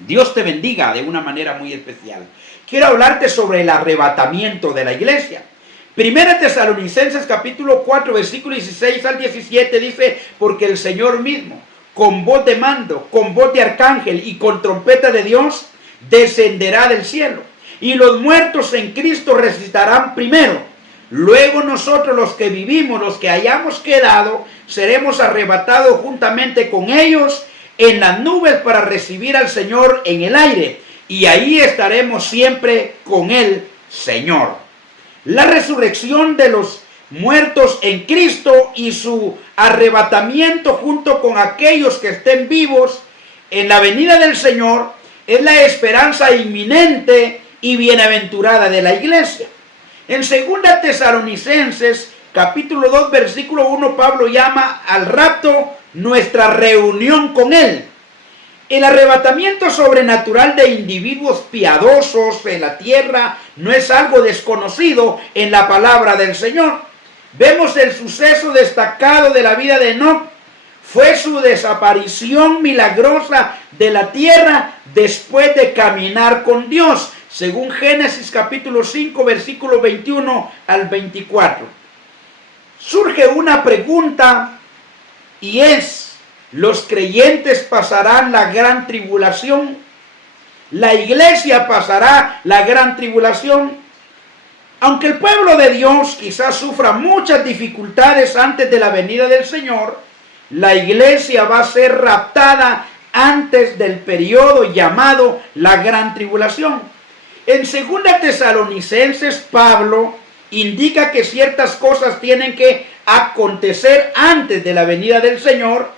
Dios te bendiga de una manera muy especial. Quiero hablarte sobre el arrebatamiento de la iglesia. Primera Tesalonicenses capítulo 4, versículo 16 al 17 dice: porque el Señor mismo, con voz de mando, con voz de arcángel y con trompeta de Dios, descenderá del cielo. Y los muertos en Cristo resucitarán primero. Luego nosotros, los que vivimos, los que hayamos quedado, seremos arrebatados juntamente con ellos en las nubes para recibir al Señor en el aire, y ahí estaremos siempre con el Señor. La resurrección de los muertos en Cristo y su arrebatamiento junto con aquellos que estén vivos en la venida del Señor es la esperanza inminente y bienaventurada de la iglesia. En 2 Tesalonicenses capítulo 2 versículo 1, Pablo llama al rapto nuestra reunión con Él. El arrebatamiento sobrenatural de individuos piadosos en la tierra no es algo desconocido en la palabra del Señor. Vemos el suceso destacado de la vida de Enoc. Fue su desaparición milagrosa de la tierra después de caminar con Dios, según Génesis capítulo 5, versículo 21 al 24. Surge una pregunta y es: ¿los creyentes pasarán la gran tribulación? ¿La iglesia pasará la gran tribulación? Aunque el pueblo de Dios quizás sufra muchas dificultades antes de la venida del Señor, la iglesia va a ser raptada antes del periodo llamado la gran tribulación. En 2 Tesalonicenses, Pablo indica que ciertas cosas tienen que acontecer antes de la venida del Señor,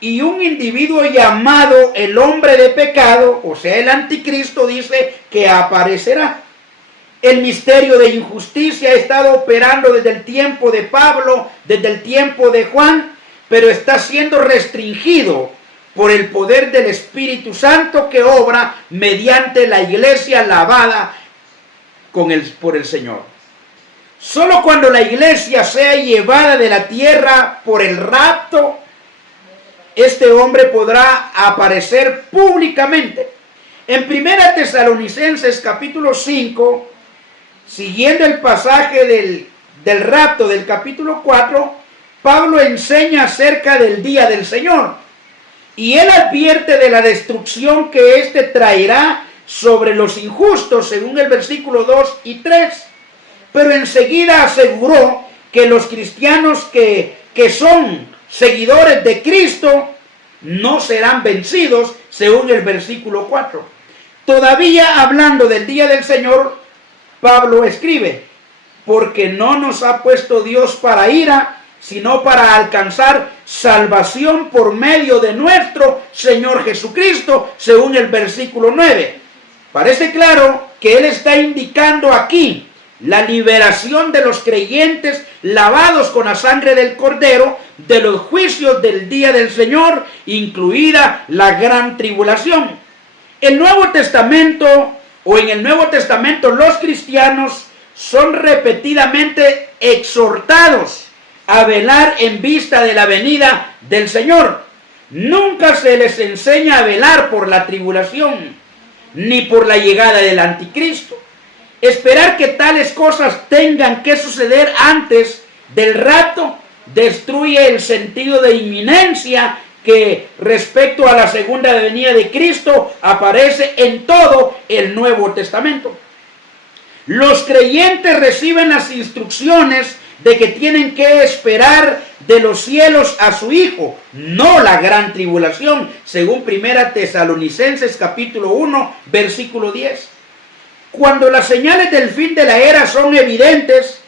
y un individuo llamado el hombre de pecado, o sea el anticristo, dice que aparecerá. El misterio de injusticia ha estado operando desde el tiempo de Pablo, desde el tiempo de Juan, pero está siendo restringido por el poder del Espíritu Santo que obra mediante la iglesia lavada por el Señor. Solo cuando la iglesia sea llevada de la tierra por el rapto, este hombre podrá aparecer públicamente. En 1 Tesalonicenses capítulo 5, siguiendo el pasaje del rapto del capítulo 4, Pablo enseña acerca del día del Señor. Y él advierte de la destrucción que éste traerá sobre los injustos, según el versículo 2 y 3. Pero enseguida aseguró que los cristianos que son seguidores de Cristo no serán vencidos, según el versículo 4. Todavía hablando del día del Señor, Pablo escribe: porque no nos ha puesto Dios para ira, sino para alcanzar salvación por medio de nuestro Señor Jesucristo, según el versículo 9. Parece claro que él está indicando aquí la liberación de los creyentes lavados con la sangre del Cordero de los juicios del día del Señor, incluida la gran tribulación. En el Nuevo Testamento los cristianos son repetidamente exhortados a velar en vista de la venida del Señor. Nunca se les enseña a velar por la tribulación, ni por la llegada del anticristo. Esperar que tales cosas tengan que suceder antes del rapto destruye el sentido de inminencia que respecto a la segunda venida de Cristo aparece en todo el Nuevo Testamento. Los creyentes reciben las instrucciones de que tienen que esperar de los cielos a su Hijo, no la gran tribulación, según 1 Tesalonicenses capítulo 1, versículo 10. Cuando las señales del fin de la era son evidentes,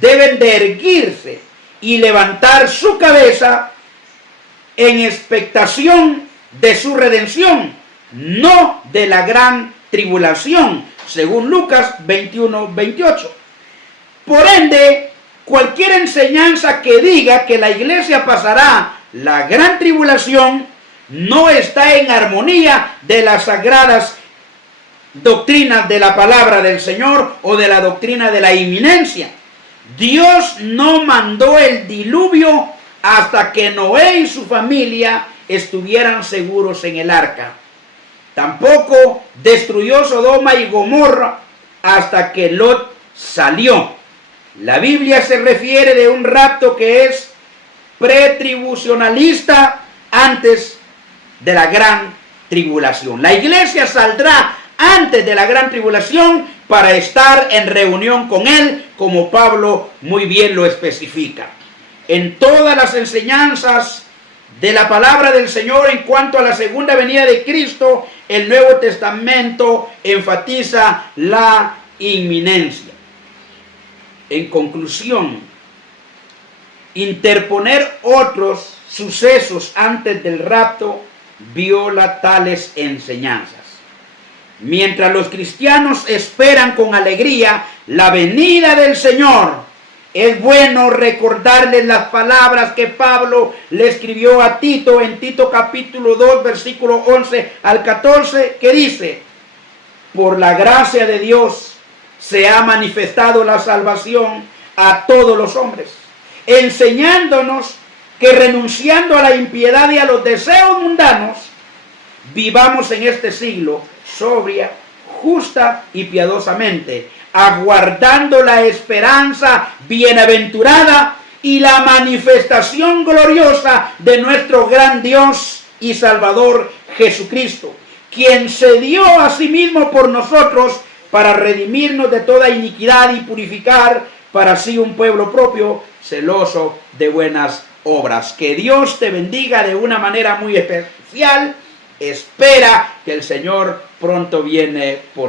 deben de erguirse y levantar su cabeza en expectación de su redención, no de la gran tribulación, según Lucas 21, 28. Por ende, cualquier enseñanza que diga que la iglesia pasará la gran tribulación no está en armonía de las sagradas doctrinas de la palabra del Señor o de la doctrina de la inminencia. Dios no mandó el diluvio hasta que Noé y su familia estuvieran seguros en el arca. Tampoco destruyó Sodoma y Gomorra hasta que Lot salió. La Biblia se refiere de un rapto que es pretribucionalista antes de la gran tribulación. La iglesia saldrá antes de la gran tribulación para estar en reunión con Él, como Pablo muy bien lo especifica. En todas las enseñanzas de la palabra del Señor en cuanto a la segunda venida de Cristo, el Nuevo Testamento enfatiza la inminencia. En conclusión, interponer otros sucesos antes del rapto viola tales enseñanzas. Mientras los cristianos esperan con alegría la venida del Señor, es bueno recordarles las palabras que Pablo le escribió a Tito en Tito capítulo 2, versículo 11 al 14, que dice: por la gracia de Dios se ha manifestado la salvación a todos los hombres, enseñándonos que renunciando a la impiedad y a los deseos mundanos, vivamos en este siglo sobria, justa y piadosamente, aguardando la esperanza bienaventurada y la manifestación gloriosa de nuestro gran Dios y Salvador Jesucristo, quien se dio a sí mismo por nosotros para redimirnos de toda iniquidad y purificar para sí un pueblo propio, celoso de buenas obras. Que Dios te bendiga de una manera muy especial. Espera que el Señor pronto viene por